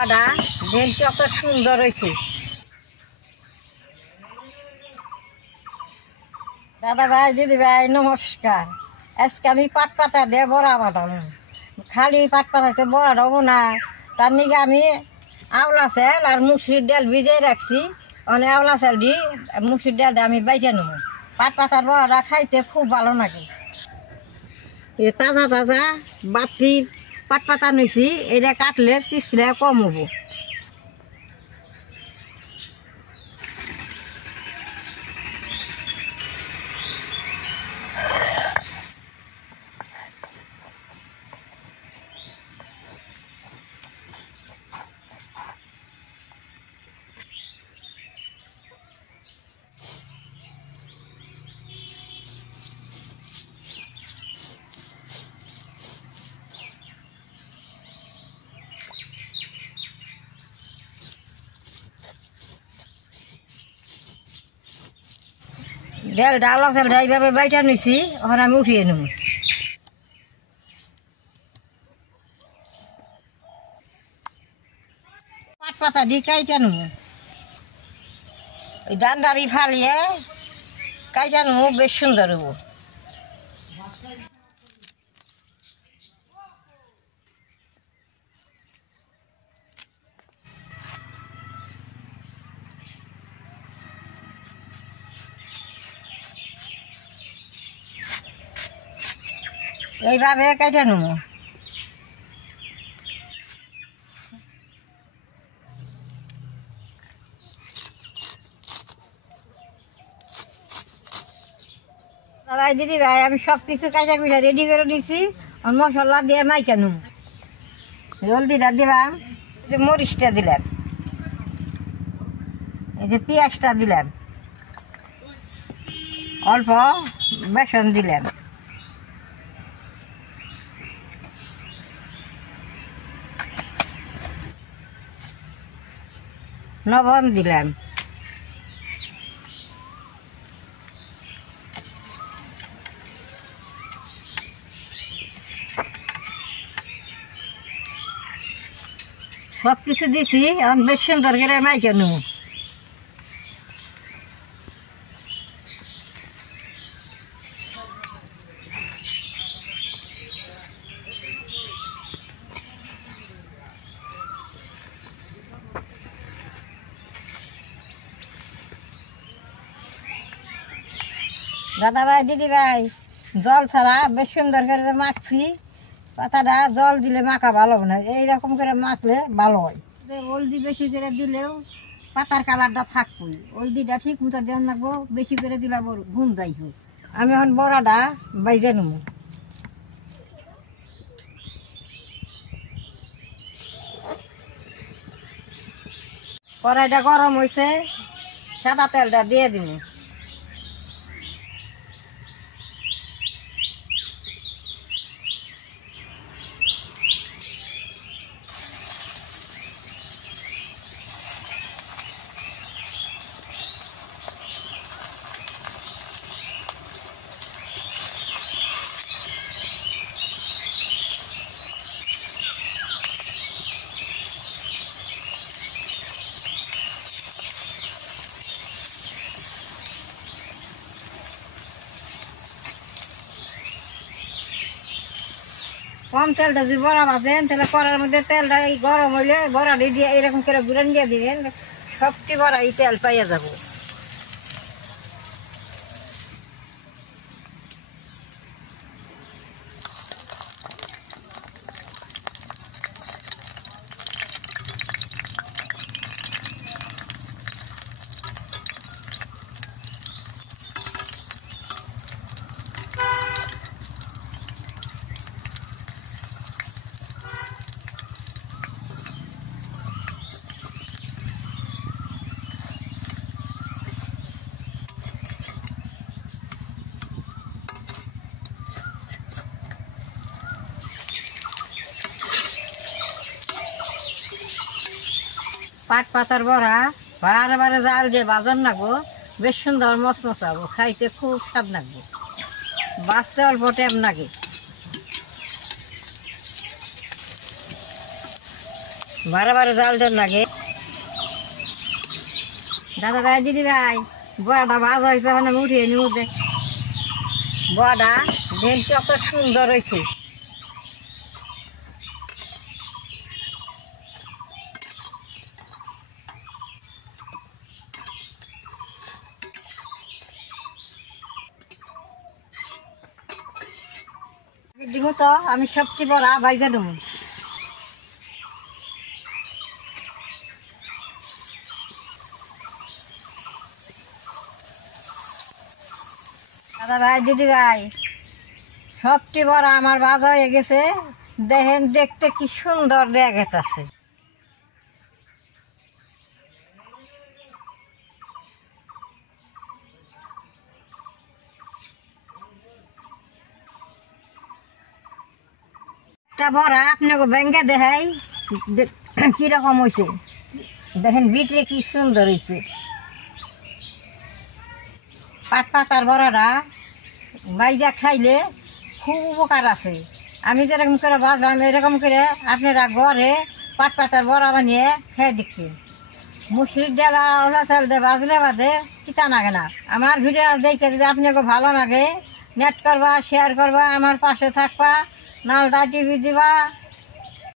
দাদা ভেলটি কত সুন্দর হয়েছে। দাদা ভাই দিদি ভাই নমস্কার। আজকে আমি পাট পাতা দিয়ে বড়া বানাবো। খালি পাট পাতাতে বড়া দেবো না, তার নিকে আমি আওলা চাল আর মুসুরির ডাল ভিজিয়ে রাখছি। অনেক আওলা চাল দিয়ে মুসুরির ডালটা আমি বাইজে নেবো। পাট পাতার বড়াটা খাইতে খুব ভালো লাগে। তাজা তাজা বাতি পাট পাতা নিছি, এটা কাটলে পিছলে কম হবো। ডালটা আওলা চালটা এইভাবে বাইটা নিছি, এখন আমি উঠিয়ে নেব। পাট পাতা দিয়ে কাইটা নেব, ওই ডান্ডারি ফালিয়ে কাইটা নেব, বেশ সুন্দর হবো। এইভাবে কাইটা নেব। ভাই দিদি ভাই আমি সব কিছু কাঁচা পিঠা রেডি করে নিয়েছি। আর মশলা দিয়ে মাইকা নেব। হলদিটা দিলাম, এই যে মরিচটা দিলাম, এই যে পেঁয়াজটা দিলাম, অল্প বেসন দিলাম, লবণ দিলাম, সব কিছু দিছি। এখন বেশ সুন্দর করে মাইকে নেব। দাদা ভাই দিদি ভাই জল ছাড়া বেশ সুন্দর করে মাখছি। পাতাটা জল দিলে মাখা ভালো হবে না, এইরকম করে মাখলে ভালো হয়। হলদি বেশি করে দিলেও পাতার কালারটা থাকবই। হলদিটা ঠিক মতো দেওয়া লাগবো, বেশি করে দিলে গুণ যাই হোক। আমি এখন বড়াটা বাইজে নেব। কড়াইটা গরম হয়েছে, সাদা তেলটা দিয়ে দিব। কম তেলটা যদি বড়া ভাজেন তাহলে কড়ার মধ্যে তেলটা গরম হইলে বড়াটি দিয়ে এরকম করে গুড়ান দিয়ে দিবেন, সবটি বড়া এই তেল পাইয়া যাব। পাট পাতার বড়া বারে বারে জাল দিয়ে বাজন নাগবো, বেশ সুন্দর মচমচাবো, খাইতে খুব স্বাদ লাগবো, বাঁচতে অল্প টাইম লাগে। বারে বারে জাল দেন লাগে। দাদা ভাই দিদি ভাই বড়াটা ভাজা হয়েছে মানে উঠিয়ে নিউ দে। বড়া দেন কত সুন্দর হয়েছে। দিব তো আমি সবটি বড়া ভাইজা দেব। দাদা ভাই দিদি ভাই সবটি বড়া আমার ভাজা হয়ে গেছে। দেখেন দেখতে কি সুন্দর দেখাচ্ছে। একটা বড়া আপনাকে ব্যাঙ্গে দেখাই কিরকম হয়েছে। দেখেন ভিতরে কি সুন্দর হয়েছে। পাট পাতার বড়াটা বাইজা খাইলে খুব উপকার আছে। আমি যেরকম করে বাজলাম এরকম করে আপনারা ঘরে পাট পাতার বড়া বানিয়ে খেয়ে দেখবেন। মুসুরির ডাল ওলা চাল দিয়ে বাজলে বাদে কিতা লাগে না। আমার ভিডিও দেখে যদি আপনাকে ভালো লাগে নেট করবা, শেয়ার করবা, আমার পাশে থাকবা, নালটা টিভি দিবা।